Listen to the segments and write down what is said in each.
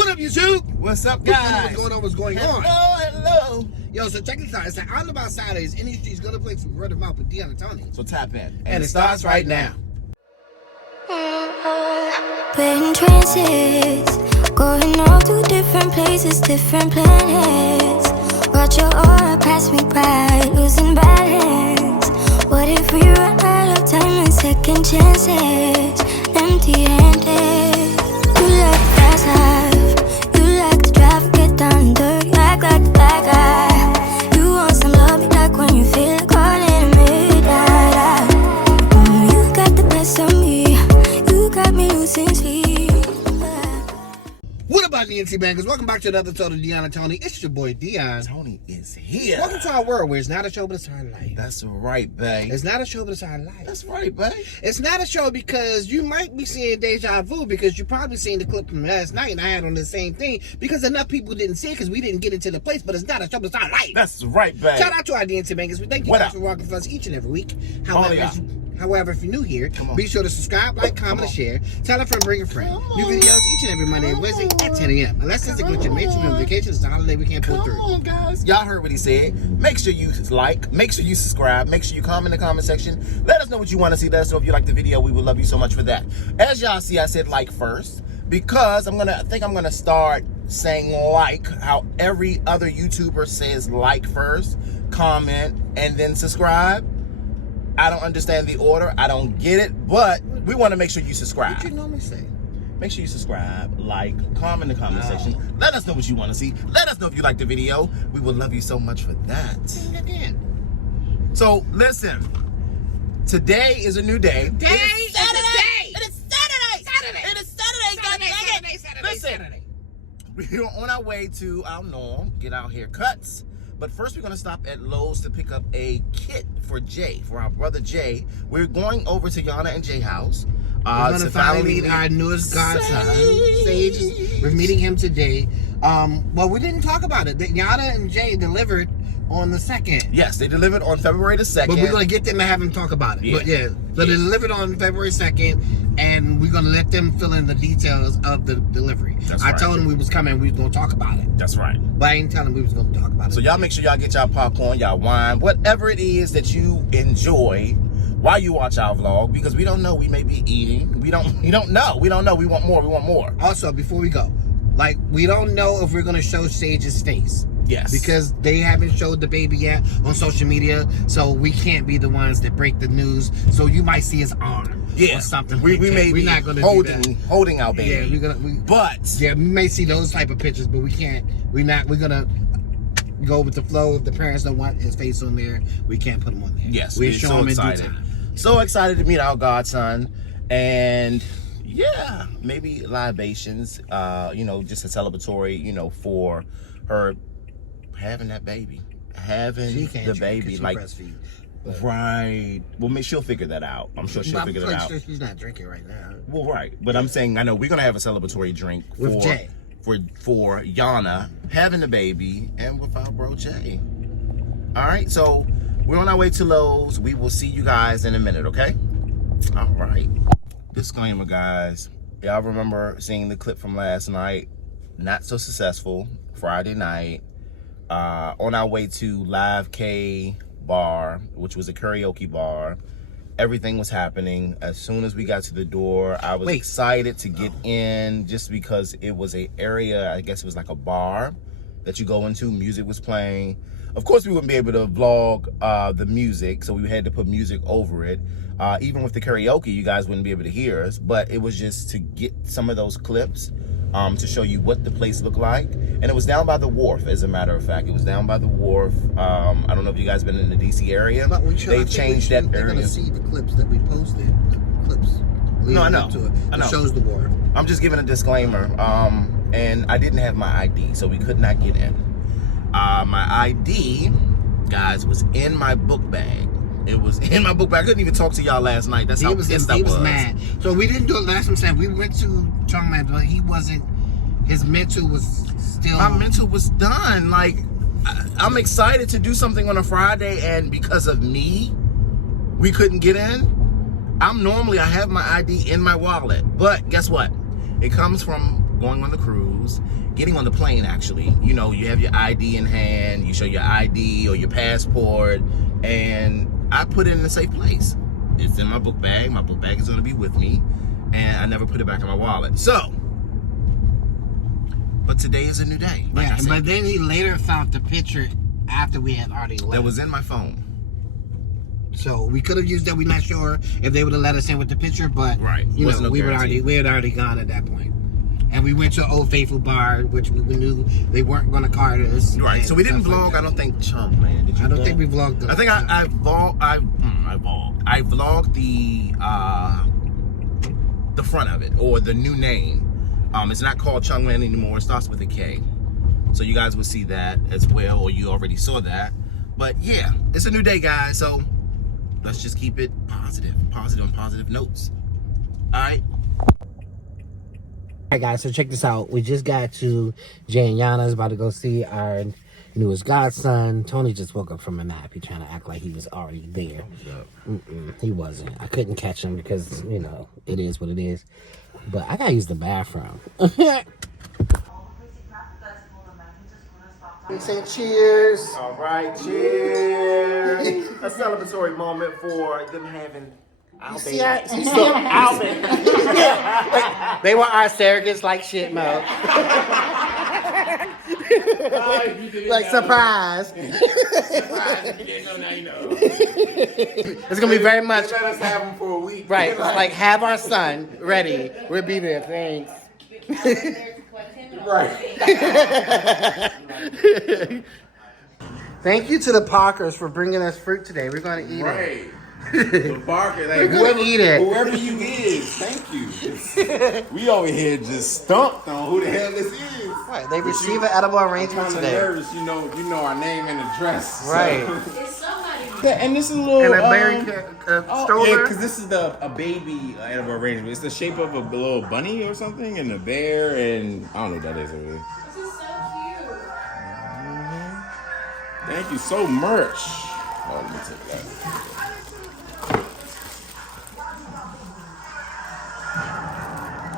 What up, YouTube? What's up, guys? What's going on? Hello. Yo, so check this out. It's like on about Saturdays. Industry's gonna play some word of mouth with Dion Tony. So tap in. And it starts right now. We're in trances, going all to different places, different planets. Watch your aura pass me by, losing balance. What if we run out of time and second chances? Empty-handed. You like fast life, you like to drive, get down and dirty, act like the bad guy. You want some love, like when you feel caught in midnight. You got the best of me, you got me losing sleep. What about D T Bangaz? Welcome back to another episode of Dion Tony. It's your boy Dion. Tony is here. Welcome to our world where it's not a show, but it's our life. That's right, babe. It's not a show, but it's our life. That's right, babe. It's not a show because you might be seeing deja vu because you probably seen the clip from last night and I had on the same thing because enough people didn't see it because we didn't get into the place, but it's not a show, but it's our life. That's right, babe. Shout out to our D T Bangaz. We thank you What guys up? for walking with us each and every week. However, if you're new here, on. be sure to subscribe, like, comment, and share. Tell a friend, bring a friend. New videos each and every Monday and Wednesday at 10 a.m. Unless there's a glitch in Matrix, on vacation, it's a holiday we can't pull Come through. on, guys. Y'all heard what he said. Make sure you like, make sure you subscribe, make sure you comment in the comment section. Let us know what you want to see. Let us know if you like the video. We would love you so much for that. As y'all see, I said like first because I think I'm gonna start saying like how every other YouTuber says like first, comment, and then subscribe. I don't understand the order. I don't get it, but we want to make sure you subscribe. What you normally say? Make sure you subscribe, like, comment in the comment section. Let us know what you want to see. Let us know if you like the video. We would love you so much for that. Sing it again. So, listen. Today is a new day. Today is Saturday. It is Saturday. Saturday. It is Saturday. Saturday. Listen. We're on our way to our norm, get our haircuts. But first, we're going to stop at Lowe's to pick up a kit for Jay, for our brother Jay. We're going over to Yana and Jay's house. We're going to finally meet our newest godson, Sage. We're meeting him today. Well, we didn't talk about it. Yana and Jay delivered on the 2nd. Yes, they delivered on February the 2nd. But we're going to get them to have him talk about it. Yeah. But yeah, so they delivered on February 2nd, and we're going to let them fill in the details of the delivery. That's I right. told them we was coming, we was going to talk about it. That's right. But I didn't tell them we was going to talk about it. So y'all make sure y'all get y'all popcorn, y'all wine, whatever it is that you enjoy while you watch our vlog, because we don't know, we may be eating. We don't know. We want more. Also, before we go, like, we don't know if we're going to show Sage's face. Yes. Because they haven't showed the baby yet on social media, so we can't be the ones that break the news. So you might see his arm or something. We may be not gonna holding our baby. Yeah, we may see those type of pictures, but we can't. We're gonna go with the flow. If the parents don't want his face on there, we can't put him on there. Yes, we're so excited. So excited to meet our godson, and yeah, maybe libations. Just a celebratory. For her having that baby, the baby, like breastfeed. Right. Well, she'll figure that out. I'm sure she'll figure that out. She's not drinking right now. Well, right. But I'm saying, I know we're gonna have a celebratory drink with Jay. For Yana having the baby and with our bro Jay. All right. So we're on our way to Lowe's. We will see you guys in a minute. Okay. All right. Disclaimer, guys. Y'all remember seeing the clip from last night? Not so successful. Friday night. On our way to Live K Bar, which was a karaoke bar. Everything was happening. As soon as we got to the door, I was excited to get in just because it was an area, I guess it was like a bar that you go into. Music was playing. Of course, we wouldn't be able to vlog the music, so we had to put music over it. Even with the karaoke, you guys wouldn't be able to hear us, but it was just to get some of those clips to show you what the place looked like. And it was down by the wharf, as a matter of fact. It was down by the wharf. I don't know if you guys been in the DC area. They've changed that area. They're going to see the clips that we posted. The clips. No, I know. It shows the wharf. I'm just giving a disclaimer. And I didn't have my ID, so we could not get in. My ID, guys, was in my book bag. It was in my book bag. I couldn't even talk to y'all last night. That's how pissed I was. He was mad. So we didn't do it last time. We went to Chongman, but he wasn't. His mental was still. My mental was done. Like, I'm excited to do something on a Friday, and because of me, we couldn't get in. I have my ID in my wallet, but guess what? It comes from going on the cruise, getting on the plane actually. You know, you have your ID in hand, you show your ID or your passport, and I put it in a safe place. It's in my book bag. My book bag is gonna be with me, and I never put it back in my wallet. So, but today is a new day. Like I said, but then he later found the picture after we had already left. that was in my phone. So we could have used that. We're not sure if they would have let us in with the picture, but Right. you Wasn't know, no we guarantee. had already gone at that point. And we went to Old Faithful bar, which we knew they weren't going to card us. Right. So we didn't stuff like vlog. that. I don't think Chunk, man. Did you? I don't vlog? think we vlogged. I think I vlogged the front of it, or the new name. It's not called Chungman anymore. It starts with a K. So you guys will see that as well, or you already saw that. But yeah, it's a new day, guys. So let's just keep it positive on positive notes. All right. Alright guys, so check this out. We just got to Jay and Yana's, about to go see our newest godson. Tony just woke up from a nap. He trying to act like he was already there. He wasn't. I couldn't catch him because, you know, it is what it is. But I gotta use the bathroom. We say cheers. All right, cheers. A celebratory moment for them having our baby. They were our surrogates like shit, Mo. Like surprise. It's gonna be very much. Let us have them for a week. Right, like have our son ready. We'll be there. Thanks. Right. Thank you to the Parkers for bringing us fruit today. We're gonna eat it. The Parker, like gonna eat it. whoever you is, thank you. We over here just stumped on who the hell this is. Right, they receive an edible arrangement I'm today. nervous, you know our name and address. so. Right. And this is a little And a berry stroller. yeah, because this is a baby edible arrangement. It's the shape of a little bunny or something, and a bear, and I don't know what that is really. This is so cute. Thank you so much. Oh, let me take that.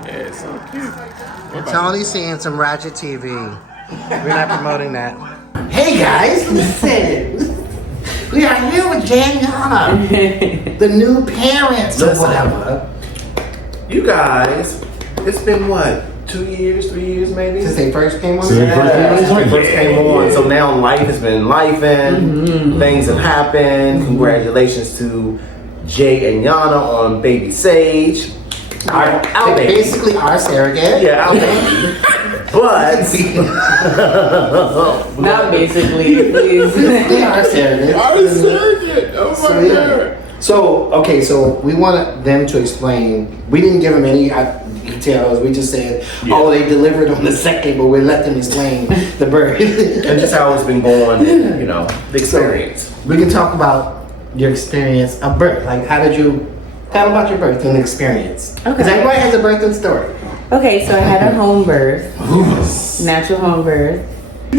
Yeah, it's so cute. Tony's seeing some ratchet TV. We're not promoting that. Hey guys, listen. We are here with Jay and Yana, the new parents or whatever. You guys, it's been what? 2 years, 3 years maybe? Since they first came on. Since they first came on. So now life has been lifing. Things have happened. Congratulations to Jay and Yana on baby Sage. Our baby. Basically our surrogate. Yeah, our baby. But Not basically, please. They are surrogate. I was surrogate. Oh my god. So we wanted them to explain. We didn't give them any details. We just said, oh, they delivered on the second, but we let them explain the birth. and just how it's been going, you know, the experience. We can talk about your experience of birth. Like, how did you tell about your birth and experience? Because Okay. everybody has a birthing story. Okay, so I had a home birth, natural home birth.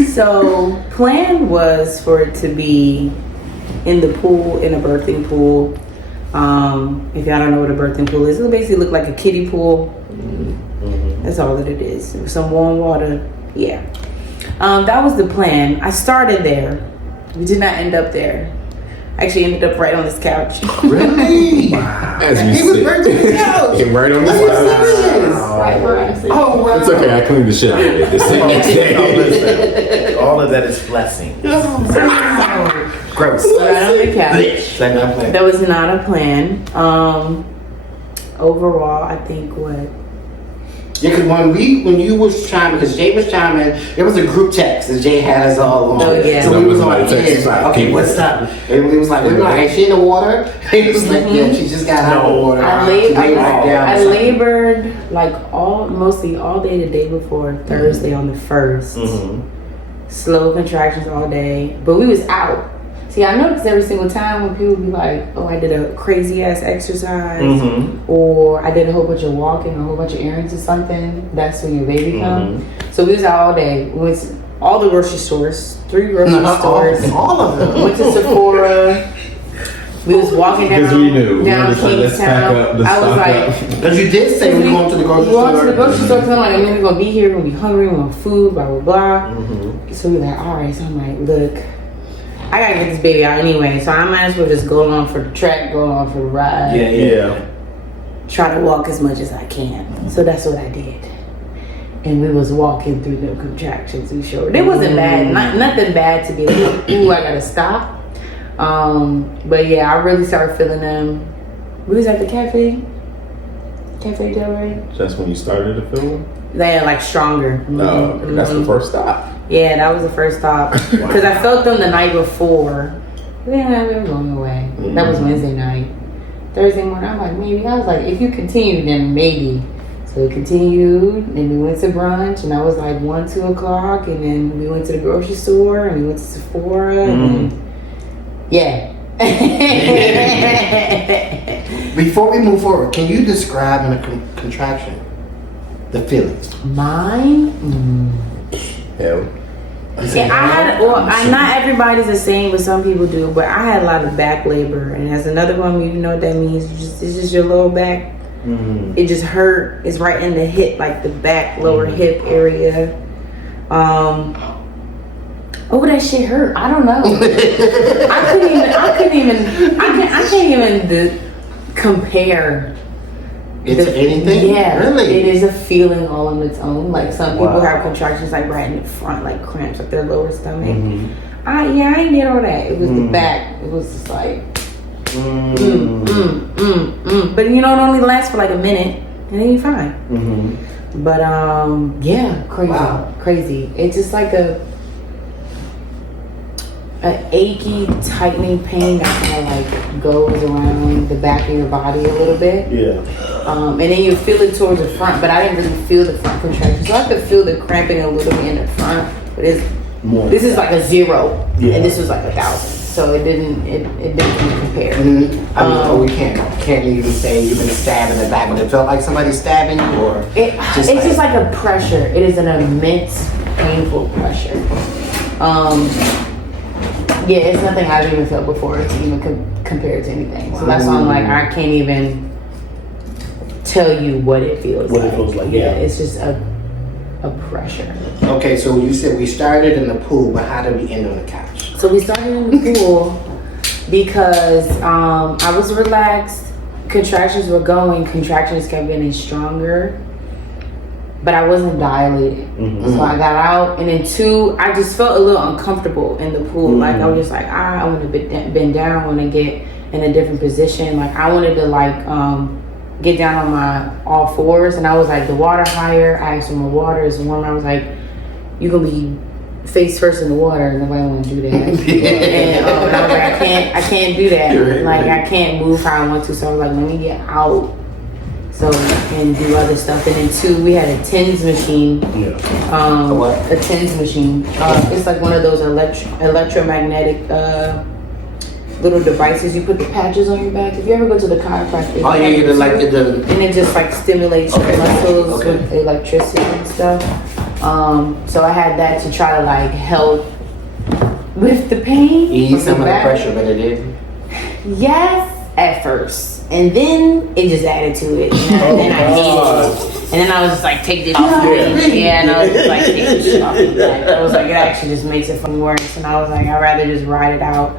So plan was for it to be in the pool, in a birthing pool. If y'all don't know what a birthing pool is, it'll basically look like a kiddie pool. That's all that it is. Some warm water. Yeah. That was the plan. I started there. We did not end up there. I actually ended up right on this couch. Really? As we He was sit. birthing the couch. Him right on the Are you side. serious? Right where I sit. Oh, wow. It's okay, I cleaned the shit out of it. The same Listen, all of that is blessing. Wow. Gross. Right on the couch. Same thing. That was not a plan. Overall, I think what? Yeah, because when you was chiming, because Jay was chiming, it was a group text that Jay had us all on. Oh, yeah. So we was on Somebody texted edge. us, Okay, what's up? And we was like, we're like, is she in the water? He was like, yeah, she just got out of the water. I She laid right down I or something. labored like mostly all day the day before Thursday on the 1st. Slow contractions all day, but we was out. See, I noticed every single time when people be like, "Oh, I did a crazy ass exercise," or "I did a whole bunch of walking, a whole bunch of errands or something." That's when your baby comes. So we was out all day. We went to all the grocery stores, 3 grocery stores. All of them. Went to Sephora. We was walking down, Because we knew. We down were just like, let's pack Kingstown. up, let's I was stock like, up. Because you did say we going to the grocery we store. went to the grocery store because I'm like, we're gonna be here, we're gonna be hungry, we want food, blah blah blah. Mm-hmm. So we're like, all right. So I'm like, look, I gotta get this baby out anyway, so I might as well just go along for the trek, go along for the ride. Yeah. Try to walk as much as I can. So that's what I did. And we was walking through the contractions we showed. It wasn't bad, nothing bad to be like, ooh, I gotta stop. But yeah, I really started feeling them. We was at the Cafe Del Rey. That's when you started the film? They are like stronger. No, that's the first stop. Yeah, that was the first stop. Because I felt them the night before. Yeah, they were going away. That was Wednesday night. Thursday morning, I'm like, maybe. I was like, if you continue, then maybe. So we continued, and we went to brunch, and I was like 1, 2 o'clock, and then we went to the grocery store, and we went to Sephora, and then, yeah. Before we move forward, can you describe in a contraction the feelings? Mine? Hell. Yeah, I had, not everybody's the same, but some people do, but I had a lot of back labor, and as another one, you know what that means, it's just your lower back. It just hurt. It's right in the hip, like the back lower hip area. Oh, that shit hurt. I don't know. I can't even compare It's anything? Yeah, Really? it is a feeling all on its own. Like some people have contractions like right in the front, like cramps up their lower stomach. I ain't get all that. It was the back. It was just like But you know, it only lasts for like a minute, and then you're fine. But yeah, crazy, crazy. It's just like an achy, tightening pain that kind of like goes around the back of your body a little bit. And then you feel it towards the front, but I didn't really feel the front contraction, so I could feel the cramping a little bit in the front. But it's more. This is like a 0, and this was like 1,000. So it didn't compare. I mean, we can't even say you've been stabbed in the back, but it felt like somebody stabbing you, or it's just like a pressure. It is an immense, painful pressure. Yeah, it's nothing I've even felt before to even compare it to anything. So that's why I'm like, I can't even tell you what it feels like. What it feels like, yeah. It's just a pressure. Okay, so you said we started in the pool, but how did we end on the couch? So we started in the pool because I was relaxed. Contractions were going. Contractions kept getting stronger, but I wasn't dilated. So I got out, and then 2, I just felt a little uncomfortable in the pool. Like I was just like, I want to bend down. I want to get in a different position. Like I wanted to get down on my all 4s, and I was like, the water higher. I asked for more water. It's warm. I was like, you gonna be face first in the water, and nobody want to do that. And I was like, I can't do that. Like I can't move how I want to. So I was like, let me get out so I can do other stuff. And then 2, we had a TENS machine. A TENS machine. It's like one of those electromagnetic little devices. You put the patches on your back. If you ever go to the chiropractor, and it just like stimulates your muscles with electricity and stuff. So I had that to try to like help with the pain. Ease some of the pressure, but it didn't. Yes, at first, and then it just added to it. And then I hated it. And then I was just like, take this off me. Yeah, and I was just like, take this shit off me. Like, I was like, it actually just makes it fucking worse. And I was like, I'd rather just ride it out.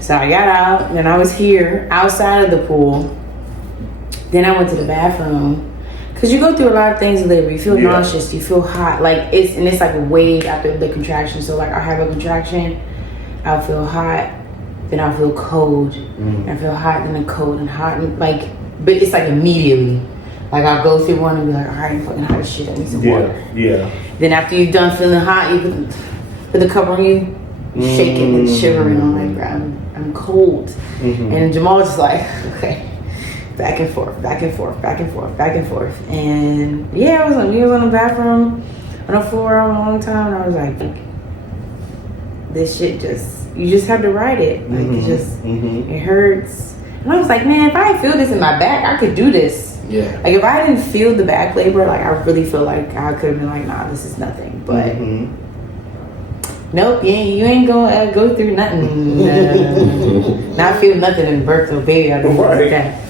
So I got out, and I was here outside of the pool. Then I went to the bathroom. Cause you go through a lot of things in labor. You feel nauseous, you feel hot, like it's like a wave after the contraction. So like I have a contraction, I'll feel hot, then I'll feel cold, and I feel hot, then a cold and hot, and like, but it's like immediately. Like I'll go through one and be like, all right, I'm fucking hot as shit. I need some water. Then after you're done feeling hot, you put the cup on you, shaking and shivering. I'm like, I'm cold, and Jamal's just like, okay. Back and forth, back and forth, back and forth, back and forth. And yeah, we was on the bathroom on the floor a long time, and I was like, this shit you just have to ride it. Like it hurts. And I was like, man, if I didn't feel this in my back, I could do this. Yeah. Like if I didn't feel the back labor, like I really feel like I could have been like, nah, this is nothing. But Nope, you ain't gonna go through nothing. Not feel nothing in birth of a baby. I don't like that.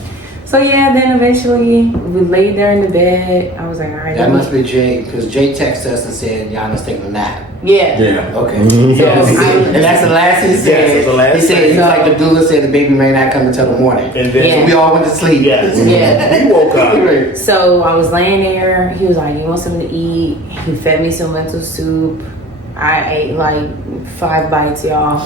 So yeah, then eventually we laid there in the bed. I was like, all right. That must be Jay, because Jay texted us and said Yana's taking a nap. Yeah. Okay. So and that's the last he said. He said he was like the doula said the baby may not come until the morning. And then so we all went to sleep. Yeah. We woke up. So I was laying there. He was like, "You want something to eat?" He fed me some lentil soup. I ate like 5 bites, y'all.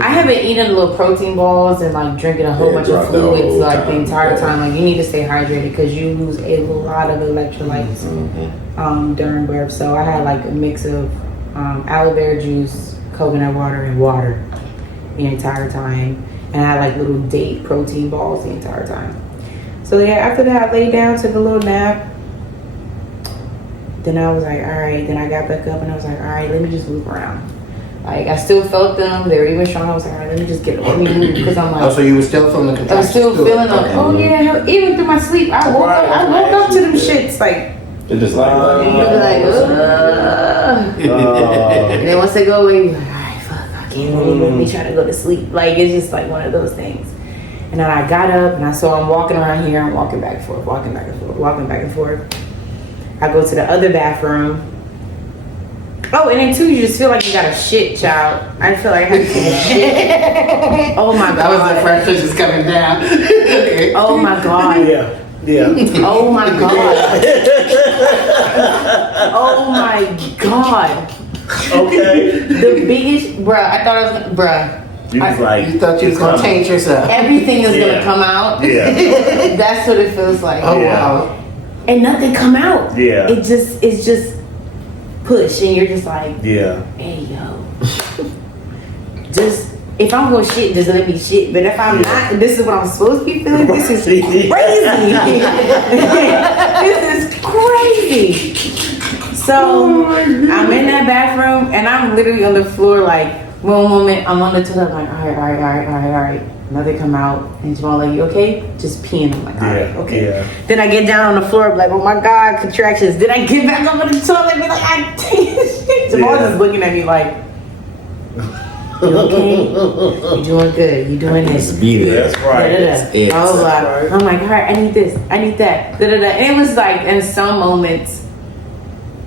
I haven't eaten little protein balls and like drinking a whole bunch of fluids like the entire time. Like you need to stay hydrated because you lose a lot of electrolytes during birth. So I had like a mix of aloe vera juice, coconut water, and water the entire time. And I had like little date protein balls the entire time. So yeah, after that I laid down, took a little nap. Then I was like, all right. Then I got back up and I was like, all right, let me just move around. Like I still felt them. They were even strong. I was like, all right, let me just let me move because I'm like. Oh, so you were still feeling the contractions? I was still feeling like, okay. oh yeah. Even through my sleep, I woke up to them shits like. It's just like. And then once they go away, you're like, all right, fuck, I can't really let me try to go to sleep. Like it's just like one of those things. And then I got up and I'm walking around here. I'm walking back and forth, walking back and forth, walking back and forth. I go to the other bathroom. Oh, and then too, you just feel like you got a shit, child. I feel like I had to take a shit. Oh my god. That was the fresh just coming down. Okay. Oh my god. Yeah. Oh my god. Oh my god. Okay. The biggest, bruh. I thought I was, bruh. You was like, You thought you was gonna change yourself. Everything is gonna come out. Yeah. That's what it feels like. Oh Yeah. wow. And nothing come out. Yeah. It's just push, and you're just like, Yeah. hey yo, just if I'm gonna shit, just let me shit. But if I'm not, this is what I'm supposed to be feeling. This is crazy. This is crazy. So I'm in that bathroom, and I'm literally on the floor. Like one moment, I'm on the toilet. I'm like, all right. Nothing come out, and Jamal like, you okay? Just peeing. I'm like, all right, okay. Yeah. Then I get down on the floor, like, oh my god, contractions. Then I get back up on the toilet, and be like, I can't. Jamal's just looking at me like, you okay? You doing good? You doing this? Be there. That's right. It's I'm like, all right, I need this, I need that. And it was like, in some moments,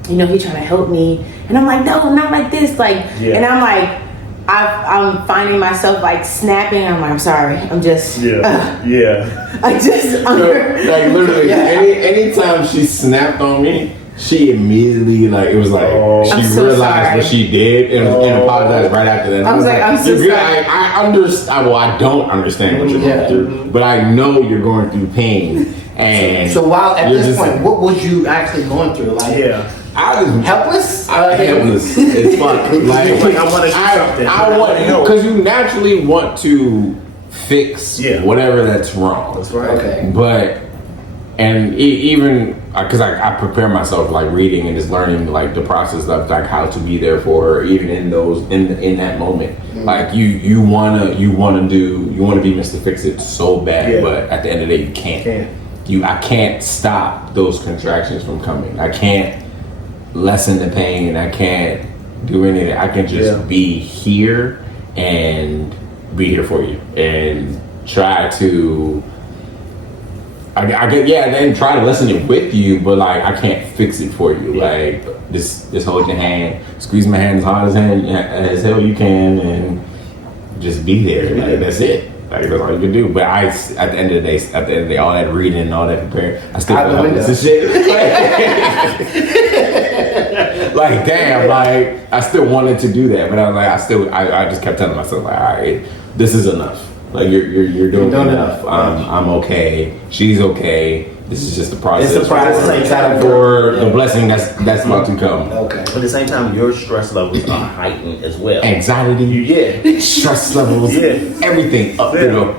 you know, he trying to help me, and I'm like, no, not like this, like, and I'm like. I'm finding myself like snapping. I'm like, I'm sorry. I'm just. Yeah. I just under. Like literally, anytime she snapped on me, she immediately it was like I'm she so realized sorry. what she did and apologized right after that. I was like, I'm so "You're good. sorry." I understand. Well, I don't understand what you're going through, but I know you're going through pain. And So while at you're this just- point, what was you actually going through? Like I was helpless? helpless. It's fun. I want to do something. I want because you naturally want to fix whatever that's wrong. That's right. Okay. But even because I prepare myself like reading and just learning like the process of like how to be there for her even in those in that moment. Like you wanna be Mr. Fix It so bad, but at the end of the day you can't. I can't stop those contractions from coming. I can't lessen the pain. I can't do anything. I can just be here and be here for you and try to. Then try to lessen it with you, but like I can't fix it for you. Like just hold your hand, squeeze my hand as hard as hell you can, and just be there. Like that's it. Like that's all you can do. But at the end of the day, all that reading and all that preparing, I still feel helpless and shit. Like damn, like I still wanted to do that, but I was like, I just kept telling myself like, all right, this is enough. Like you're doing enough. I'm okay. She's okay. This is just the process. It's the process for the blessing that's about to come. Okay. But at the same time, your stress levels are heightened as well. Anxiety, stress levels, everything up to the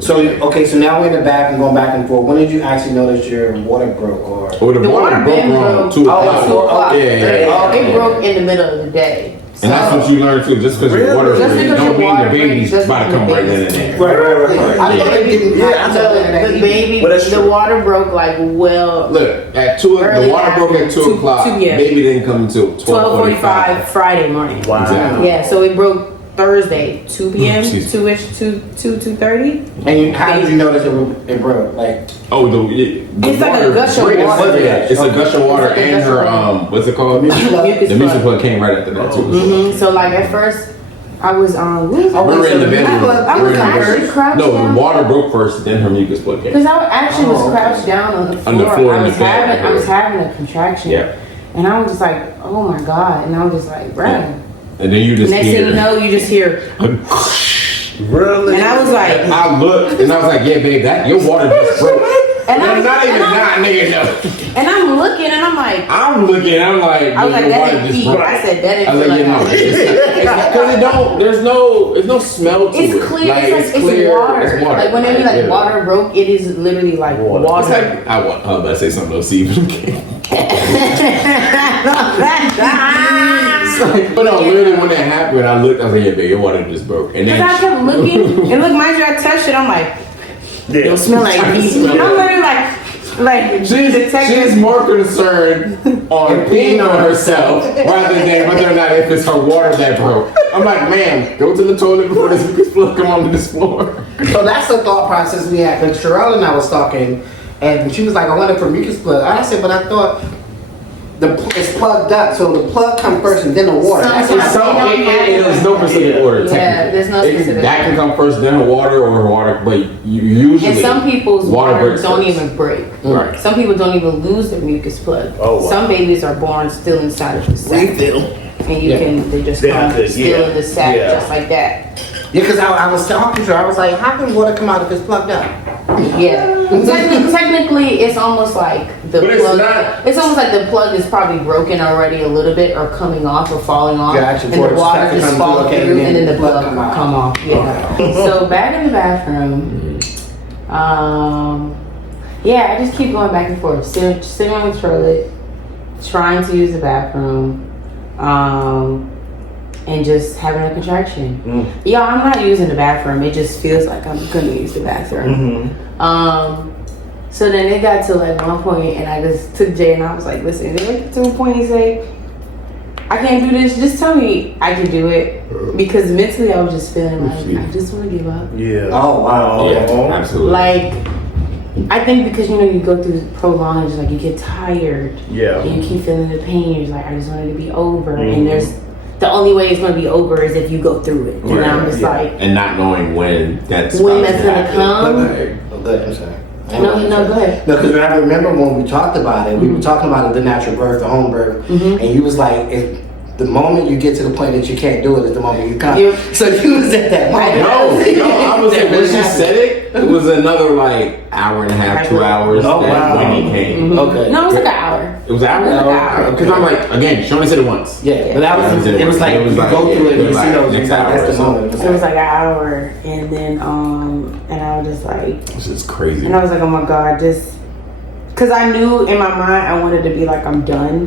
So okay, so now we're in the back and going back and forth. When did you actually notice your water broke or? Or the water broke been around broke 2 o'clock. 2 o'clock. Yeah. It broke in the middle of the day. And that's what you learn too. Just because your water Just breaks, because don't your mean the water baby's breaks about to doesn't come right mean in the and baby's there. I thought it didn't. The baby, Well, that's the true. water broke like well Look, at 2, the Early water broke at 2 2 o'clock. 2 p.m. Baby didn't come until 12:45 Friday morning. Wow. Exactly. Yeah, so it broke Thursday 2 p.m. Jeez. 2ish 2:30. And how did you notice it broke? Like Oh, It's like a gush of break- water. It's a gush of water, It's like a and gush of her water. what's it called? Mucus The music plug. plug came right after that too. So like at first I was We were in the bedroom. I We were was in the actually bedroom. crouched No, down. the water broke first, then her mucus plug came. Because I actually was crouched down on the floor. On the floor I in was the bed. having I was having a contraction. Yeah. And I was just like, oh my God. And I was just like, bruh. Yeah. And then you just Next thing you know, you just hear Really? and I was like I looked and I was like, yeah, babe, that your water just broke. and I'm not even and not, nigga, no. and I'm looking and I'm like I'm looking, I'm like, I was like, your that water ain't just pee. broke. I said that ain't I was like, feel yeah, no, like because it don't. There's no smell to it. it's clear. Like, it's clear. water. It's water. Like whenever like yeah. water broke, it is literally like water. It's like I was about to say something else. Even but no, literally when that happened, I looked. I was like, yeah, babe, your water just broke. And Cause then I kept looking and look, mind you, I touched it. I'm like, it don't smell like pee. I'm literally like she's more concerned on peeing on herself rather than whether or not if it's her water that broke. I'm like, ma'am, go to the toilet before this mucus plug come onto this floor. so, that's the thought process we had. Because Sherelle and I was talking, and she was like, "I wanted for mucus plug." I said, "But I thought it's plugged up, so the plug comes first and then the water." That's what I thought. There's no specific order. Yeah, technically. there's no specific That can order. come first, then her water, or her water. But you usually And some people's water breaks don't first. even break. Right. Some people don't even lose their mucus plug. Oh, wow. Some babies are born still inside of the sac. And you Yeah. can, they just They come have to- still yeah. in the sac Yeah. just like that. Yeah, because I was talking to her. I was like, "How can water come out if it's plugged up?" Yeah. Technically, it's almost like the But it's plug. not- It's almost like the plug is probably broken already a little bit, or coming off, or falling off, Gotcha. and For the it water to just come falls through, okay, through, and then the plug come out. come off. Yeah. So back in the bathroom. Yeah, I just keep going back and forth, sitting on the toilet, trying to use the bathroom, and just having a contraction. Yeah, I'm not using the bathroom. It just feels like I'm gonna use the bathroom. So then it got to like one point, and I just took Jay and I was like, "Listen," it went to a point. He said, "I can't do this. Just tell me I can do it," because mentally I was just feeling like I just want to give up. Yeah. Oh wow. Yeah, absolutely. Like, I think because you go through prolonged, like you get tired. Yeah. And you keep feeling the pain. You're just like, I just want it to be over. And there's the only way it's going to be over is if you go through it. And I'm just like, and not knowing when that's when about that's to gonna happen. come. Like, Oh, good. I'm sorry. No, go ahead. No, because I remember when we talked about it, we were talking about the natural birth, the home birth, and you was like, if the moment you get to the point that you can't do it is the moment you come. Yeah. So you was at that moment. no, I was when she said it was another like hour and a half, 2 hours. Oh, wow. When he came. Okay. No, it was like an hour. It was an hour. It was like an hour. Because I'm like, again, she only said it once. Yeah, but that was, it was like, you go through it and you see those, next like, hour that's or the something. moment. So it was like an hour. And then, and I was just like, This is crazy. and I was like, oh my God, just, because I knew in my mind I wanted to be like, I'm done.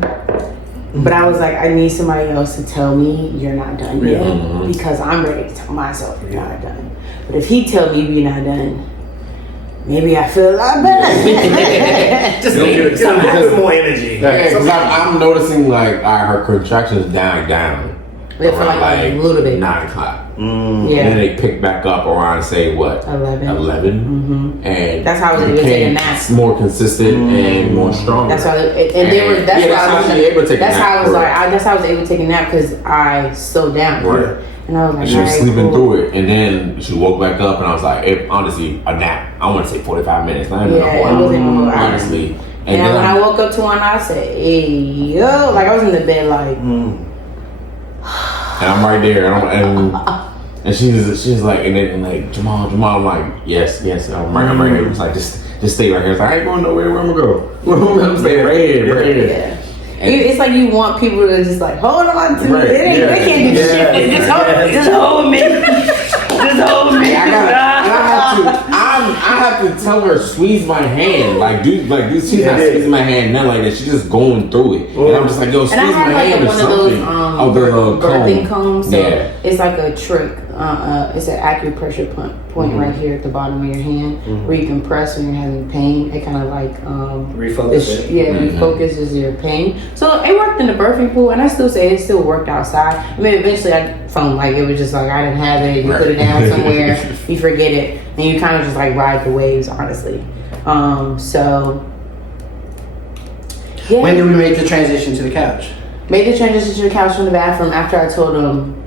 But I was like, I need somebody else to tell me you're not done yet. Because I'm ready to tell myself you're not done. But if he tell me you're not done, maybe I feel a lot better. Just give it a little bit more energy. Yeah, because I'm noticing like her contractions dying down. They feel like a little bit. 9 o'clock. And Yeah. then they pick back up around, say, what? 11. 11? And That's how I was it able to take a became nap. more consistent and more stronger. That's how, and they were. That's yeah, how I was she able to take a That's nap. how I was like. Right. That's how I was able to take a nap because I slowed down. Right. And I was like, And she was alright, sleeping cool. through it, and then she woke back up, and I was like, honestly, a nap. I want to say 45 minutes, not even a Yeah, whole it hour, wasn't even a whole hour. honestly. And then when I woke up to one, I said, "Hey, yo!" Like I was in the bed, like. And I'm right there, and she's like, and then like Jamal, I'm like, yes, I'm right here. It's like just stay right here. It's like I ain't going nowhere. Where I'm gonna go? I'm staying right here. Yeah. It's like you want people to just like hold on to Right. it. They can't do shit. Just hold me. Just hold me. I I have to tell her squeeze my hand, like she's not squeezing my hand, not like that. She's just going through it, and I'm just like, yo, squeeze my hand or something. Oh, the birthing combs. So yeah. it's like a trick. It's an acupressure point right here at the bottom of your hand, where you can press when you're having pain. It kind of like refocus it. Yeah, refocuses your pain. So it worked in the birthing pool, and I still say it still worked outside. I mean, eventually I found like it was just like I didn't have it. You put it down somewhere, you forget it, and you kind of just like ride the waves, honestly. So yeah. When did we make the transition to the couch? Made the transition to the couch from the bathroom after I told him,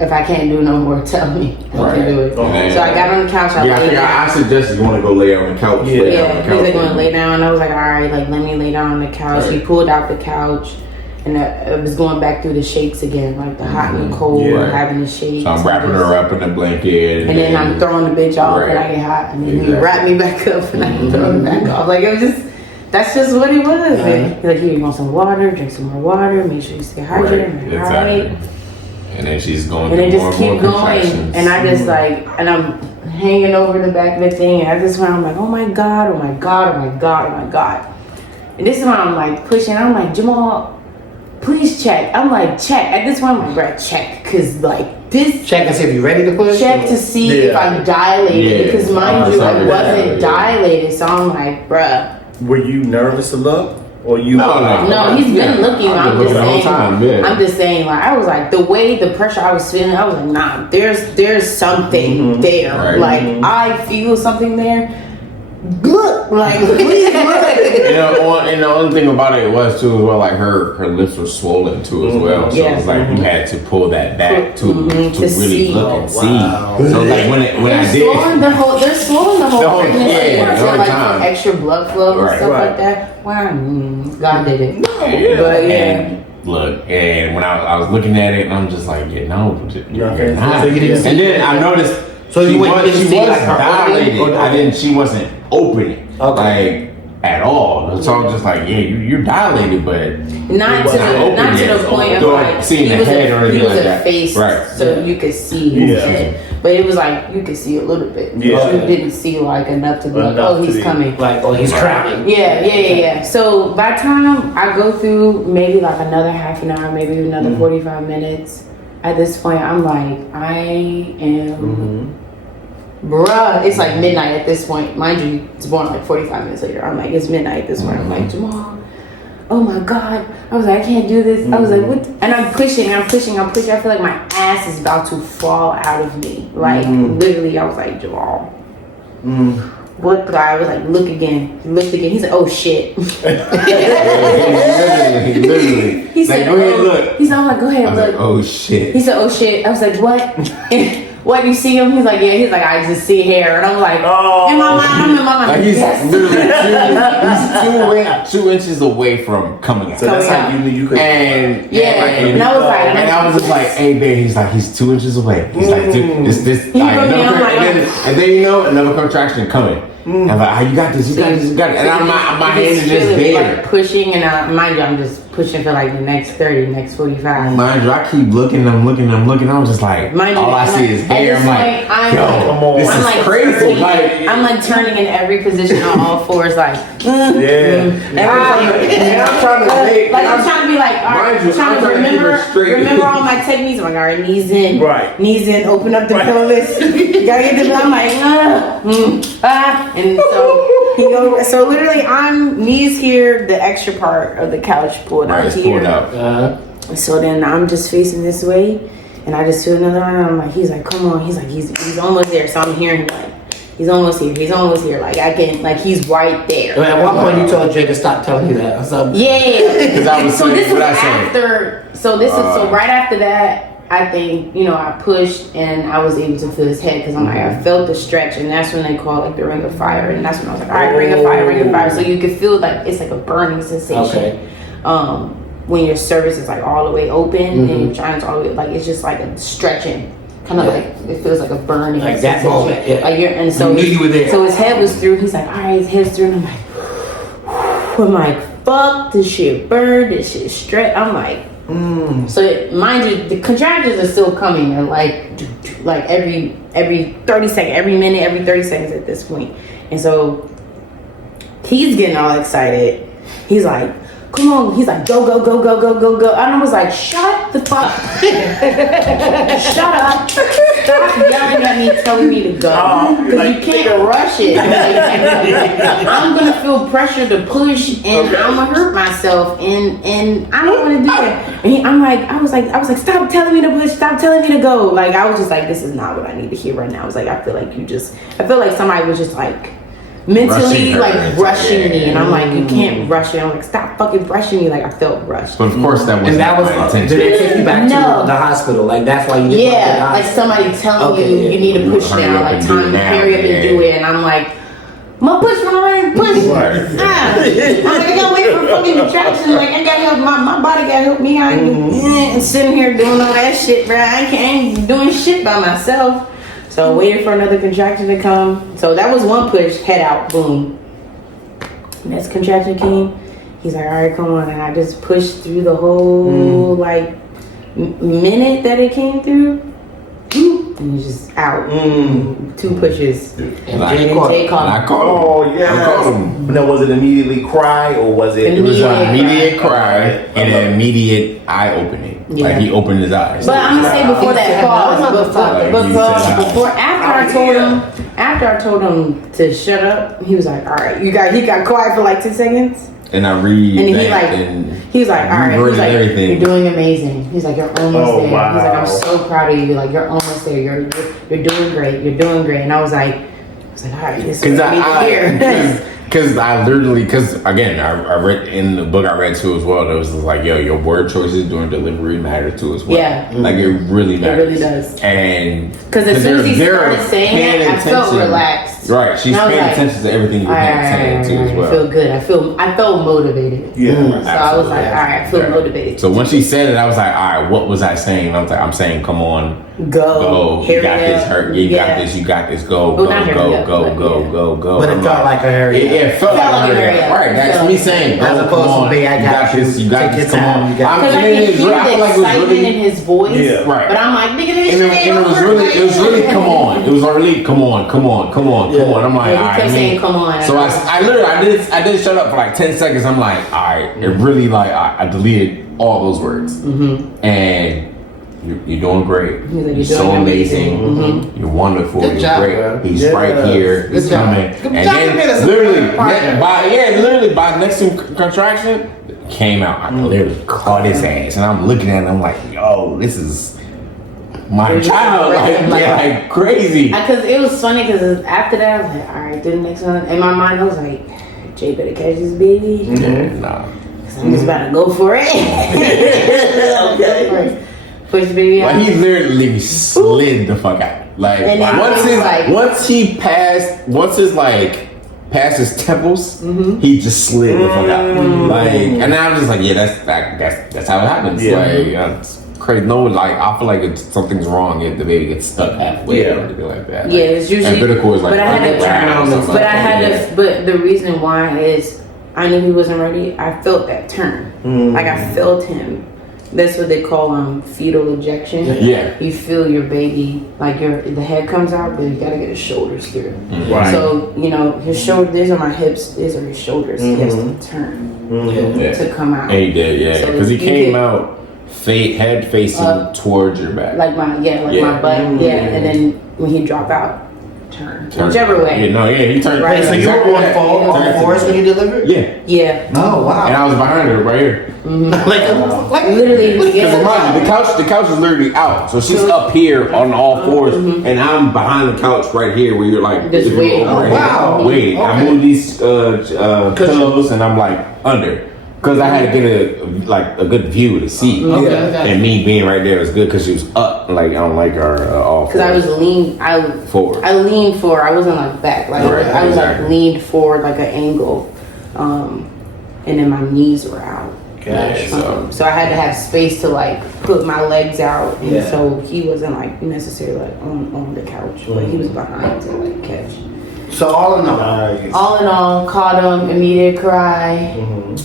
if I can't do no more, tell me. I can do it. Okay. So I got on the couch. I suggested you want to go lay on the couch. He's like, going to lay down. I was like, all right, like let me lay down on the couch. Right. He pulled out the couch, and I was going back through the shakes again, like the hot and cold, having the shakes. So I'm wrapping her up in a blanket, and then I'm throwing the bitch off, and I get hot, and then he wrapped me back up, and I throw it back off. Like it was just. That's just what he was. He's like, here, you want some water? Drink some more water. Make sure you stay hydrated. Right. All right. And then she's going. And then just keep going. And I just like, and I'm hanging over the back of the thing. And at this point, I'm like, oh my God, oh my God, oh my God, oh my God. And this is when I'm like pushing. I'm like, Jamal, please check. I'm like, check. At this point, I'm like, bruh, check. Because like this. Check and see if you're ready to push. Check to see if I'm dilated. Because mind you, I wasn't dilated. So I'm like, bruh. Were you nervous to look? Or you No, he's been looking. I'm just saying. I'm just saying, like I was like the way the pressure I was feeling, I was like, nah, there's something there. Right. Like I feel something there. Look, like please look. And the only thing about it was too as well, like her lips were swollen too as well. So it's like you had to pull that back to really see. look and see. So like when I did, they're slowing the whole pregnancy the whole like time. for extra blood flow and stuff like that. Wow, God did it. But and look, and when I was looking at it, I'm just like, you're not. And then I noticed. So she was dilated. She wasn't opening like at all. So I'm just like, yeah, you're dilated, but not to the point of like seeing the head or anything like that. Face, right? So you could see his head, but it was like you could see a little bit. Yeah, you didn't see like enough to be like, oh, he's coming. Like, oh, he's crowding. Yeah. So by the time I go through maybe like another half an hour, maybe another 45 minutes. At this point, I'm like, I am, bruh. It's like midnight at this point. Mind you, it's born like 45 minutes later. I'm like, it's midnight at this point. I'm like, Jamal, oh my God. I was like, I can't do this. I was like, what? And I'm pushing. I feel like my ass is about to fall out of me. Like, literally, I was like, Jamal. What the guy was like, look again. He looked again. He said, oh shit. literally. He said, go ahead, look. He said, I'm like, go ahead, look. Like, oh shit. He said, oh shit. I was like, what? What, you see him? He's like, yeah. He's like, I just see hair. And I'm like, oh. In my mind. Like he's literally he's 2 inches away from coming out. So that's how you knew you could. And I was like, and I was just like, hey babe, he's like, he's 2 inches away. He's like, dude, this like, and then you know, another contraction coming. I'm like, you got this. And my hand is just there. Like pushing, and mind you, I'm just pushing for like the next 30, next 45. Mind you, I keep looking, I'm looking. I'm just like, all I see is hair. I'm like, yo, this is crazy. I'm like turning in every position on all fours, like, I'm trying to be like, all right, I'm trying to remember all my techniques. I'm like, all right, knees in, knees in, open up the pelvis. Gotta get the. I'm like, and so literally, I'm knees here, the extra part of the couch pulled out here. So then I'm just facing this way, and I just feel another one. I'm like, he's like, come on. He's like, he's almost there. So I'm hearing like, he's almost here. Like I can, like he's right there. And at one point, you told Jay to stop telling you that. So right after that. I think, I pushed and I was able to feel his head because I'm like, I felt the stretch, and that's when they call like the ring of fire, and that's when I was like, all right, ring of fire. So you could feel like it's like a burning sensation. Okay. When your cervix is like all the way open and your giant's all the way, like it's just like a stretching, kind of like it feels like a burning like sensation. that moment. Yeah. Like and so you knew you were there. So his head was through. He's like, all right, his head's through, and I'm like, fuck, this shit burned, this shit stretch. I'm like, So mind you, the contractions are still coming at like every 30 seconds, every minute, every 30 seconds at this point. And so he's getting all excited. He's like, come on. He's like, go, go, go, go, go, go, go. And I was like, shut the fuck. Shut up. Stop yelling at me, telling me to go. Because you can't rush it. I'm going to feel pressure to push and I'm going to hurt myself. And I don't want to do that. And I was like, stop telling me to push. Stop telling me to go. Like, I was just like, this is not what I need to hear right now. I was like, I feel like somebody was just like, mentally rushing me, and I'm like, you can't rush it. I'm like, stop fucking rushing me. Like, I felt rushed. But of course that was my intention. Did they take you back to the hospital? Like, that's why you didn't like somebody telling you need to push now, like time to hurry up and do it. And I'm like, my push when I push. I'm like, I gotta wait for fucking contraction. Like, I gotta help my body gotta help me. I ain't sitting here doing all that shit, bro. I ain't doing shit by myself. So waiting for another contraction to come. So that was one push, head out, boom. Next contraction came. He's like, all right, come on. And I just pushed through the whole minute that it came through. And he's just out. 2 pushes. And I caught him. Oh, yeah. I caught him. Now, was it immediately cry or was it? It was an immediate cry and an immediate eye opening. Yeah. Like he opened his eyes. But I'm gonna say before that pause, before after I told him to shut up, he was like, all right, he got quiet for like 10 seconds. And I read and he was like, all right, he's like, everything. You're doing amazing. He's like, you're almost there. Wow. He's like, I'm so proud of you. Like, you're almost there. You're doing great. You're doing great. And I was like, all right, this is what I need to hear. Because again, I read in the book I read too as well. It was like, yo, your word choices during delivery matter too as well. Yeah, like it really matters. It really does. And because as soon as he started saying it, I felt relaxed. Right, she's paying attention to everything you're saying too as well. I feel good. I felt motivated. Yeah, so I was like, all right, I feel motivated. So when she said it, I was like, all right, what was I saying? I was like, I'm saying, come on. Go. You got this. You got this. Go. Go. But it felt like a hurry up. It felt like a hurry up. Right. That's me saying, as opposed to be, I got this. You got this. Come on. Because I could hear the excitement in his voice. Yeah. Right. But I'm like, nigga, this shit ain't over. It was really, come on. It was really, come on. I'm like, all right. Kept saying, come on. So I did shut up for like 10 seconds. I'm like, all right. It really I deleted all those words. And you're doing great. He's like, you're so amazing. You're wonderful. Good job, great. Bro. He's right here. He's coming. Good and job, then literally by next contraction came out. I literally caught his ass, and I'm looking at him. I'm like, yo, this is my child. Like crazy. Because it was funny. Because after that, I was like, all right, do the next one. In my mind, I was like, Jay better catch this baby. Nah. I'm just about to go for it. Okay. Push the baby out. Like he literally slid the fuck out. Like once he passed his temples, he just slid the fuck out. Like, and I was just like, yeah, that's how it happens. Yeah. Like, it's crazy. No, like I feel like if something's wrong, if the baby gets stuck halfway or anything like that. Yeah, it's usually. But the reason why is I knew he wasn't ready. I felt that turn. Like I felt him. That's what they call fetal ejection. Yeah. You feel your baby, like the head comes out, but you gotta get his shoulders through. Right. So, his shoulders, these are my hips, these are his shoulders. He has to turn to come out. And he did, yeah. Because he came out head facing towards your back. Like my butt, and then when he dropped out, turn. Whichever way. He turned. Right. So you were on all fours when you delivered? Yeah. Yeah. Oh, wow. And I was behind her right here. like literally. Because remind you, the couch is literally out, so she's up here on all fours, and I'm behind the couch right here, where you're like just waiting. Waiting. Okay. I moved these pillows, and I'm like under, because I had to get a good view to see. And me being right there was good because she was up. Like I don't like her all. Because I was forward. I leaned forward. I wasn't like back. Like I was like leaned forward like an angle, and then my knees were out. So I had to have space to like put my legs out, and so he wasn't like necessarily like on the couch, but he was behind to like catch. So all in all, All in all, called him, immediate cry,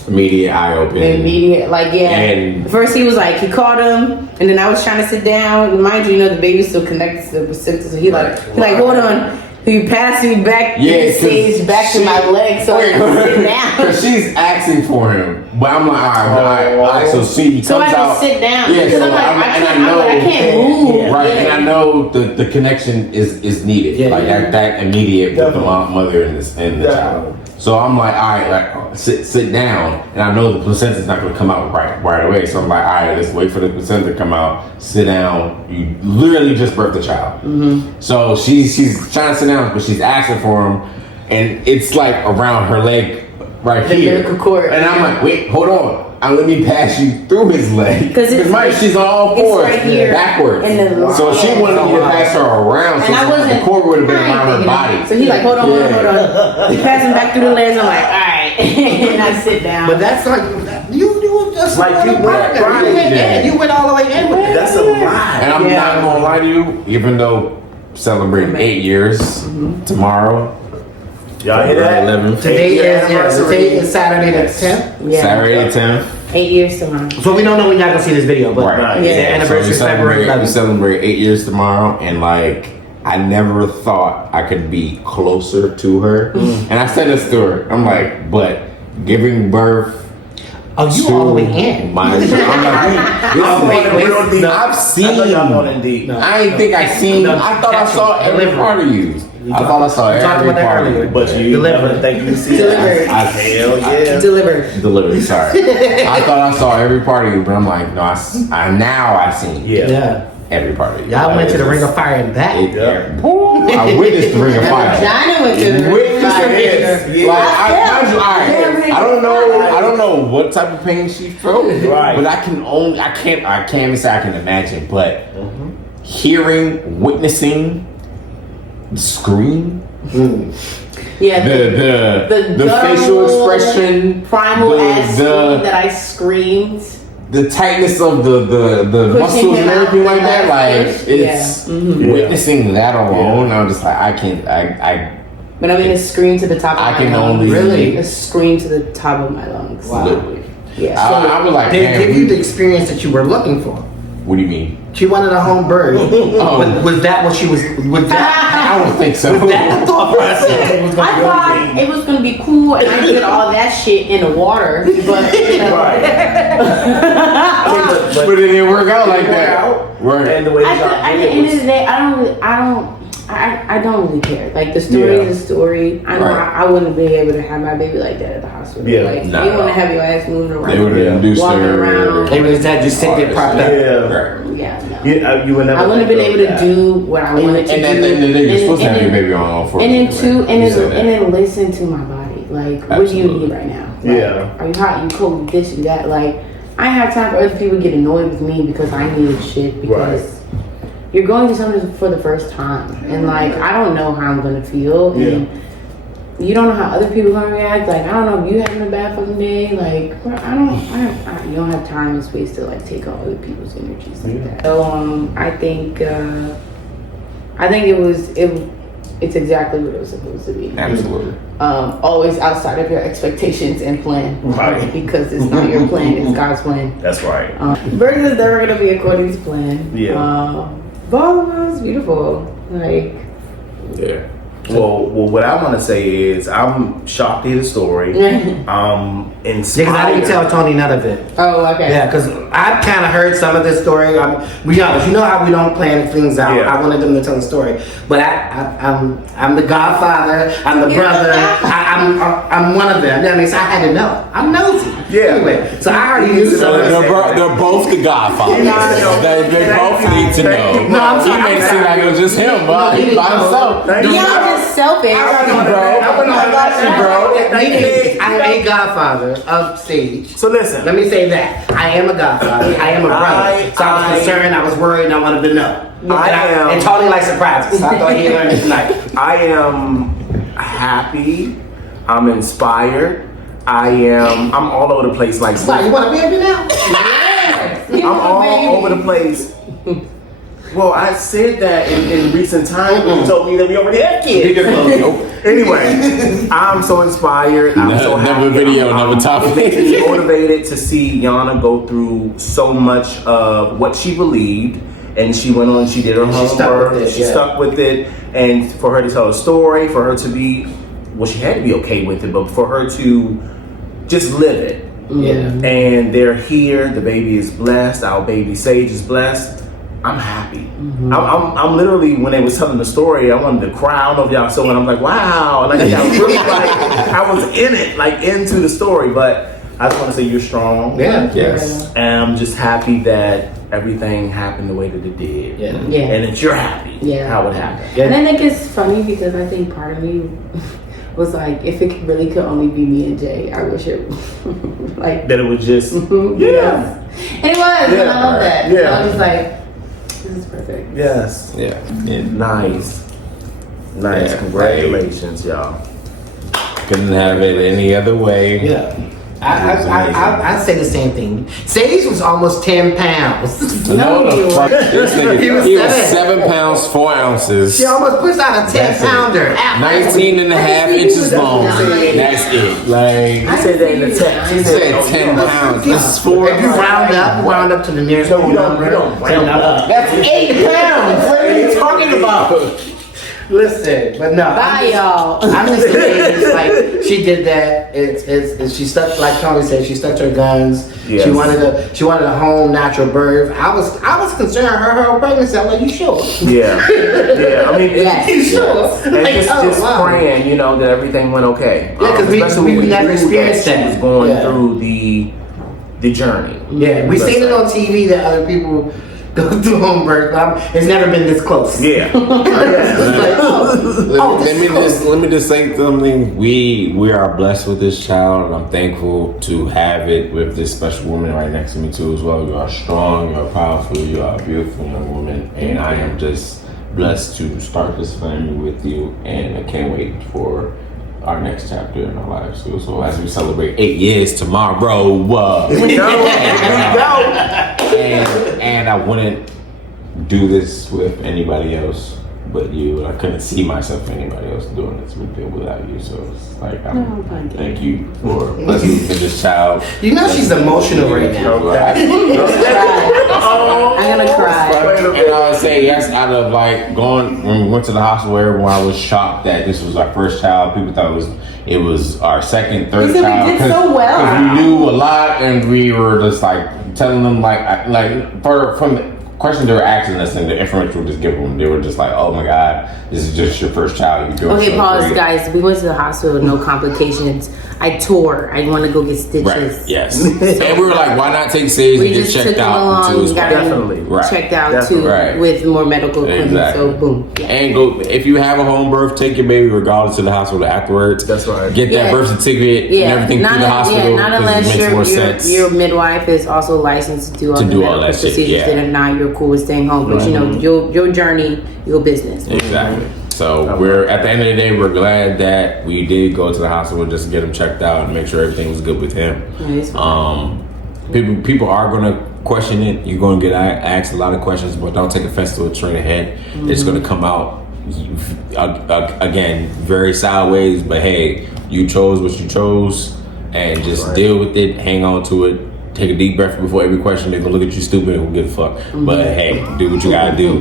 Immediate eye open. immediate, like, yeah. And- First he was like, he called him, and then I was trying to sit down. Mind you, the baby's still connected to the placenta, so he like, hold on. He passed me back, back to my leg, so I can sit down. Because she's asking for him, but I'm like, all right. So she comes So I out. just sit down. Yeah, Because so I'm like, I can't move. Right, Yeah. and I know the connection is needed, Yeah, like yeah. that immediate with the mother and the child. So I'm like, all right, like sit down, and I know the placenta's not gonna come out right away. So I'm like, all right, let's wait for the placenta to come out. Sit down. You literally just birthed the child. So she's trying to sit down, but she's asking for him, and it's like around her leg right The here. umbilical cord. And I'm like, wait, hold on. Let me pass you through his leg. Because she's on all fours, right here. backwards. And then- So she wanted me to pass her around, And I so wasn't. the cord would have been I ain't around her thinking body. of it. So he's like, hold on. He passed him back through the legs. I'm like, all right. And I sit down. but that's like you just Like, you went right in. You went all the way in with it. That's a lie. And I'm not gonna lie to you, even though celebrating 8 years tomorrow, Y'all hear that? 11th, Today is Saturday the 10th. Yeah. Saturday 10th. 8 years tomorrow. So we don't know when y'all gonna see this video, but Right. it's the Yeah. anniversary So February we 11th. celebrate 8 years tomorrow, and like I never thought I could be closer to her. And I said this to her. I'm like, but giving birth. Oh, you all the way in. My, I'm like, wait. I've seen. I know y'all on Indeed. I ain't think I seen. I thought I saw every part of you. I thought I saw We talked every about that part of earlier. you. But you Delivered. never think you see Delivered. it. Hell yeah. Delivered. Delivered. Sorry. I thought I saw every part of you, but I'm like, no. I seen Yeah. every part of you. Y'all went to the Ring of Fire and back. I witnessed the Ring of Fire. China went to the Witnessed fire. it. Like I don't know what type of pain she felt, Right. but I can't even say I can imagine, but hearing, witnessing, the scream, Yeah. the facial expression, Primal ass scream the that I screamed. the tightness of the muscles him and everything out like that, the like last it's witnessing that alone. I'm just like, I But I mean, a scream to the top of I my can lungs. only- Really? A scream to the top of my lungs. Wow. literally. Yeah. I was like, They man, give you the experience that you were looking for. what do you mean? She wanted a home birth. Was that what she was? Was that? I don't think so. Was that the thought process? It was I gonna thought it was gonna be cool and I did all that shit in the water, but you know, But it didn't work out like that. Right. And the way at the end of the day, I don't really care. Like the story is a story. I know Right. I wouldn't be able to have my baby like that at the hospital. Yeah. Like Nah. you want to have your ass moving around, They would have induced walking her. around. They would just sit there propped up. Yeah. Right. Yeah, no. You would never I wouldn't have been able to do what I wanted to And do. then you're supposed to have your then- baby on all fours. And then anyway. You said that. and then listen to my body. Like, what do you Absolutely. need right now? Like, Yeah. Are you hot? You cold? This and that. Like, I have time for other people to get annoyed with me because I needed shit because you're going through something for the first time, and like I don't know how I'm gonna feel, and you don't know how other people are gonna react. Like, I don't know if you having a bad fucking day. Like, you don't have time and space to like take on other people's energies like that. So I think it's exactly what it was supposed to be. Absolutely. Always outside of your expectations and plan. Right. Because it's not your plan, it's God's plan. That's right. Birth is never gonna be according to plan. Yeah. But all of us beautiful. Like, Yeah. Well, what I want to say is I'm shocked to hear the story. Inspired. Because I didn't tell Tony none of it. oh, okay. Yeah, because I kind of heard some of this story. Be honest, you know how we don't plan things out. Yeah. I wanted them to tell the story, but I'm the godfather. I'm the brother. I'm one of them. That means I had to know. I'm nosy. Yeah. Anyway, so I already knew some of this. They're both the Godfathers. They both need to know. No, I'm sorry. He made it seem like it was just him, but he by himself. Y'all just selfish. I'm a godfather of Sage. So listen. Let me say that. I am a godfather. I am a brother. So I was concerned, I was worried, and I wanted to know. And Tony likes surprises, so I thought he'd learn it tonight. I am happy. I'm inspired. I'm all over the place like So you want a baby now? Yes. I'm all over the place. Well, I said that in recent times. You told me that we already have kids. Anyway, I'm so inspired. I'm so happy. Never video, never topic. It makes me motivated to see Yana go through so much of what she believed, and she went on. She did her homework. She stuck with it, and for her to tell a story, for her to be, well, she had to be okay with it, but for her to just live it. Yeah. And they're here. The baby is blessed. Our baby Sage is blessed. I'm happy. I'm literally, when they was telling the story, I wanted to cry. I don't know if y'all saw it. I'm like, wow. Like, I was really like, I was in it, like into the story. But I just want to say you're strong. Yeah. Yes. And I'm just happy that everything happened the way that it did. Yeah. And that you're happy how it happened. Yeah. And I think it's funny because I think part of me was like, if it really could only be me and Jay, I wish it like That it was just, And it was, and I love that. Yeah. I was like, this is perfect. Yes. Yeah. Nice. Yeah. Congratulations, y'all. Couldn't have it any other way. Yeah. I say the same thing. Sage was almost 10 pounds. No, the fuck. This nigga, He was he was seven. 7 pounds 4 ounces. She almost pushed out a 10-pounder. 19 and a half inches long. That's it. Like, I said that in the text. he said 10 pounds. This is 4 If you round up to the nearest No, you number, don't round up. that's 8 pounds. What are you talking about? Listen, but no. Bye, y'all. I'm just saying, it's like she did that. It's she stuck, like Tony said, she stuck to her guns. Yes. She wanted a home natural birth. I was concerned her whole pregnancy. I'm like, you sure? Yeah. I mean, You sure? and Like, just wow. praying, that everything went okay. Yeah, 'cause we especially when never you knew experienced that. She that. was going Yeah. through the journey. Yeah, we seen it on TV that other people go through home birth. But it's never been this close. Yeah. It's like, let me just say something. We are blessed with this child. I'm thankful to have it with this special woman right next to me too as well. You are strong, you are powerful, you are a beautiful young woman, and I am just blessed to start this family with you, and I can't wait for our next chapter in our lives too. So as we celebrate 8 years tomorrow, We go. and I wouldn't do this with anybody else but you. I couldn't see myself anybody else doing this with it without you. So it's like, thank you for blessing me with this child. you know she's emotional right now. I'm gonna cry. And I would say yes, out of like when we went to the hospital, everyone was shocked that this was our first child. People thought it was our second, third We said we child. did so well. Because we knew a lot, and we were just like telling them from the questions they were asking us and the information we were just giving them, they were just like, "Oh my God, this is just your first child. You're doing Okay, so pause, great." guys. We went to the hospital, no complications. I tore. I want to go get stitches. Right. Yes. And we were like, "Why not take Sage We and get just took checked him out along. too?" We got Definitely. him Right. checked out Definitely. too Right. with more medical equipment. Exactly. So boom. Yeah. And go if you have a home birth, take your baby regardless to the hospital afterwards. That's right. Get that Yeah. birth certificate and everything through the hospital. Yeah, not 'cause unless it makes more sense. your midwife is also licensed to do all the medical that shit, procedures. yeah. Then if not, you're cool with staying home. But your journey, your business. Exactly. So we're at the end of the day, we're glad that we did go to the hospital just to get him checked out and make sure everything was good with him. Yeah, it's fine. People are gonna question it. You're gonna get asked a lot of questions, but don't take offense to it straight ahead. It's gonna come out again very sideways. But hey, you chose what you chose, and just deal with it. Hang on to it. Take a deep breath before every question. They're gonna look at you stupid and who give a fuck. But hey, do what you gotta do.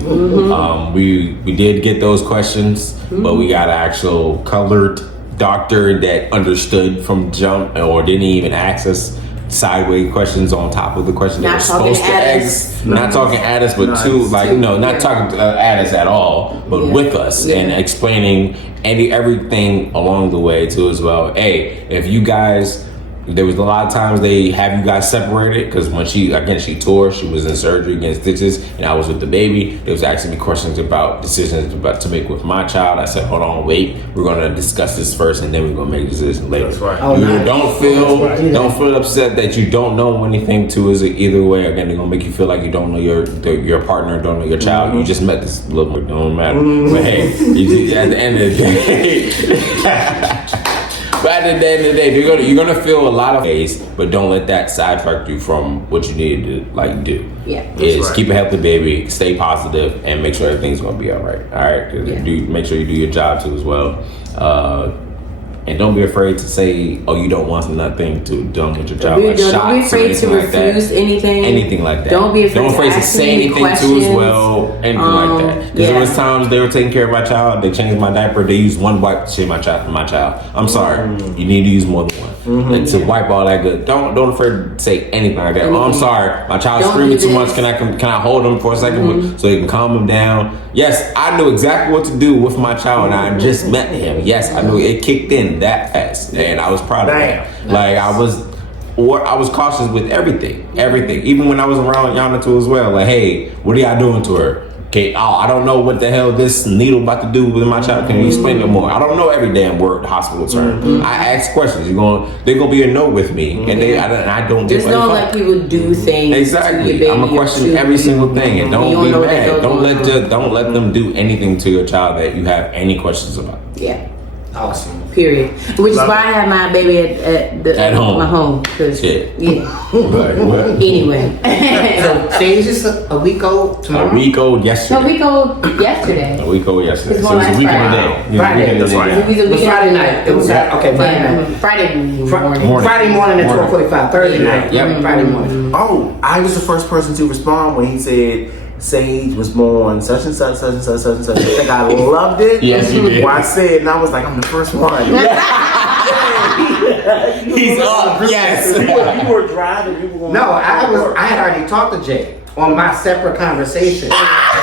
We did get those questions, but we got an actual colored doctor that understood from jump or didn't even ask us sideways questions on top of the question they Not were talking supposed to at ask. us. Not talking at us, but not talking at us at all, but with us and explaining everything along the way too as well. Hey, if you guys. There was a lot of times they have you guys separated because when she tore, she was in surgery getting stitches, and I was with the baby. They was asking me questions about decisions about to make with my child. I said, hold on, wait, we're gonna discuss this first, and then we're gonna make a decision later. That's right. Don't feel upset that you don't know anything. Too is either way. Again, they're gonna make you feel like you don't know your partner, don't know your child. You just met this little, it don't matter. But hey, at the end of the day. But at the end of the day, you're gonna feel a lot of ways, but don't let that sidetrack you from what you need to like do. Yeah. Is keep a healthy baby, stay positive, and make sure everything's gonna be all right. All right. Make sure you do your job too as well. And don't be afraid to say, "Oh, you don't want nothing to don't get your job." Don't be afraid to refuse anything. Anything like that. Don't be afraid to say anything too as well. Anything like that. Because there was times they were taking care of my child. They changed my diaper. They used one wipe to change my child. I'm sorry. You need to use more than one. And to wipe all that good. Don't afraid to say anything like that. Oh, I'm sorry. My child's screaming too much. Can I hold him for a second so you can calm him down? Yes, I knew exactly what to do with my child, and I just met him. Yes, I knew it kicked in that fast, and I was proud of that. Like I was cautious with everything. Even when I was around Yana too as well. Like, hey, what are y'all doing to her? Okay, I don't know what the hell this needle about to do with my child. Can you explain it more? I don't know every damn word hospital term. I ask questions. They're gonna be a no with me, and I don't. Just don't let people do things. Exactly. To your baby. I'm gonna question every single thing, and don't be mad. Don't let them do anything to your child that you have any questions about. Yeah. Awesome. Period. Which is why I have my baby at home. My home. Cause, Anyway. So Sage is a week old tomorrow? A week old yesterday. A week old yesterday. A week old yesterday. It's So it's a week Friday. today. Friday. That's right. It was Friday night. It was okay. Friday night. Friday morning. Friday morning at 12:45. Thursday night. Yep. Friday morning. Oh, I was the first person to respond when he said Sage was born such and such, such and such, such and such. I think I loved it. Yes, you did. Well, I said, and I was like, I'm the first one. He's up. Yes. You were driving. You were going. No, I had already talked to Jay on my separate conversation,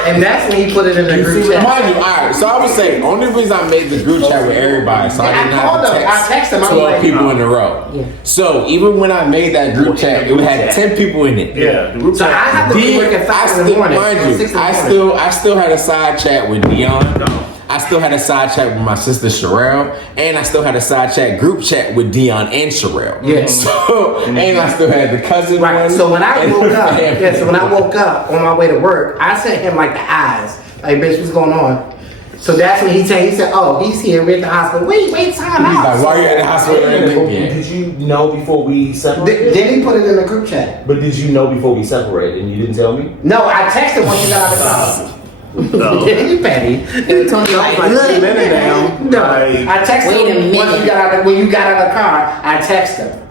and that's when he put it in the group chat. Mind you, all right. So I was saying, only reason I made the group chat with everybody, so I didn't have to text 12 people in a row. Yeah. So even when I made that group chat, it had 10 people in it. Yeah. The group So I have to be working 5 in the morning. Mind you, I still had a side chat with Dion. I still had a side chat with my sister Sherelle, and I still had a side chat group chat with Dion and Sherelle. Yes. So, and I still had the cousin Right. one. So when I and woke the up, family. so when I woke up on my way to work, I sent him like the eyes. Like, bitch, what's going on? So that's when he said, oh, he's here. We're at the hospital. Wait, time He's out. like, why are you at the hospital? Yeah. Did you know before we separated? Then he put it in the group chat. But did you know before we separated and you didn't tell me? No, I texted once you got out of the car. You petty. Tony like, Like, wait a minute now. No, Like, I texted Wait a him once minute. when you got out of the car. I texted him,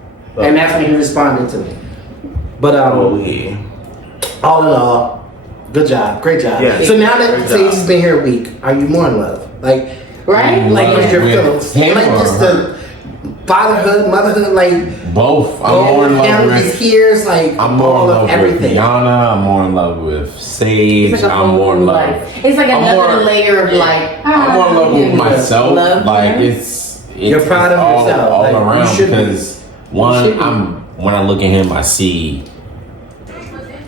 and that's when he responded to me. But oh, yeah. all in all, good job, great job. Yeah. So now that Great Sage job. has been here a week, are you more in love? Like, right? like what's your With feelings? him Like or just her? the fatherhood, motherhood, like Both. I'm more in love down with. his ears, like I'm more in all love of everything. with Yana. I'm more in love with Sage. It's like a I'm more in whole, love. it's like I'm another more- layer of like. I'm more in love with myself. Love, Like yeah. it's You're proud of all, yourself. all Like, you around should be. because should one, be. when I look at him, I see.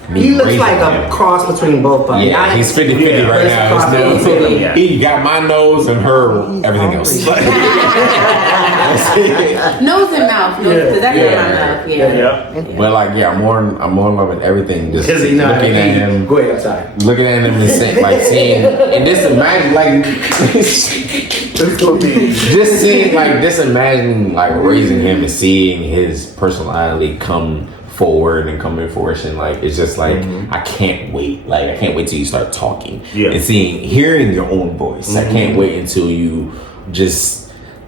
Me He looks raising like a him. cross between both of them. Yeah, he's 50-50 right It's a now. cross His nose, between them. he got my nose and her everything else. Nose and mouth. That's not my mouth. Yeah. But like, yeah, I'm more in love with everything. Just Because he not looking at him, Go ahead, I'm sorry. looking at him and saying, like seeing, and just imagine, like, just seeing, like, just imagining, like, raising him and seeing his personality come forward and come in fruition. Like, it's just like, I can't wait. Like, I can't wait till you start talking and hearing your own voice. I can't wait until you just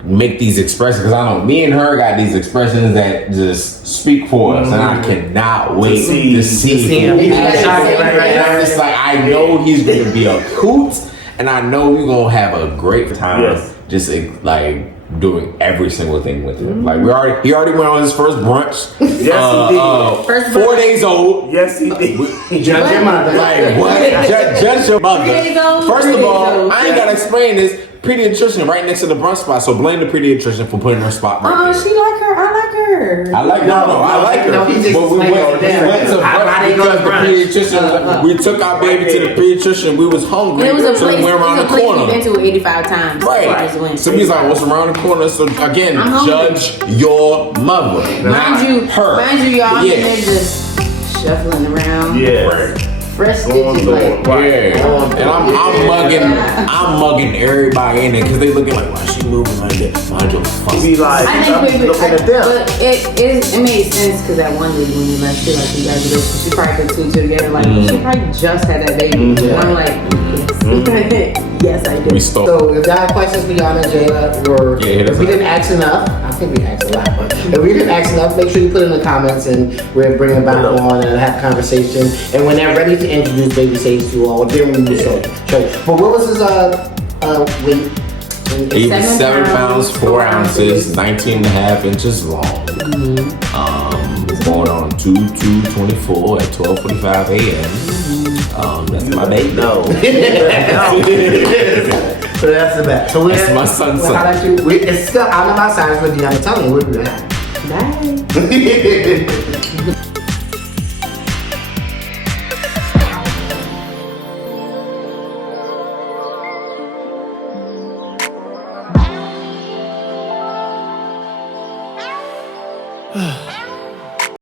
make these expressions, because I know me and her got these expressions that just speak for us, and I cannot wait to see him. It's like, I know he's going to be a hoot, and I know we're going to have a great time just like doing every single thing with him. Like, he already went on his first brunch. Yes, he did. First 4 days old. Yes, he did. Judge your mother. Like, what? Judge your mother. 3 days old, First 3 of days all, old. I ain't gotta explain this. Pediatrician right next to the brunch spot, so blame the pediatrician for putting her spot right there. She like her. I like her. I like I like her. No, he just But we like went her down. to I brunch didn't go to because the brunch. pediatrician. We took our baby to the pediatrician. We was hungry, And it was a so place. we went around It was the a place we've been corner. to 85 times. Right. Just went. So he's like, "What's around the corner?" So again, I'm hungry. judge your mother, not Mind you, her. y'all Yeah. in there just shuffling around. Yes. Right. Fresh Going stitches, through like, it. Right. Yeah, and I'm mugging everybody in there because they looking like, why she moving like that? Mind your fucking Be like, I think I'm maybe, looking at them. but it made sense because that one lady when you left, she like congratulations. She probably put two and two together, like she probably just had that baby. And I'm like, yes, I do. We stole. So if y'all have questions for Yana, Jayla, or Yeah, if we didn't ask enough, I think we asked a lot, but if we didn't ask enough, make sure you put it in the comments and we'll bring it back on and have a conversation. And when they're ready to introduce Baby Sage to you all, then we will show you. But what was his weight? He was 7 pounds, 4 ounces, 19 and a half inches long. Born on 2/2/24 at 12:45 a.m. That's my baby. No. So that's the best. So That's my son's son. It's still out of my size with Dion Tony. We'll be back. Bye.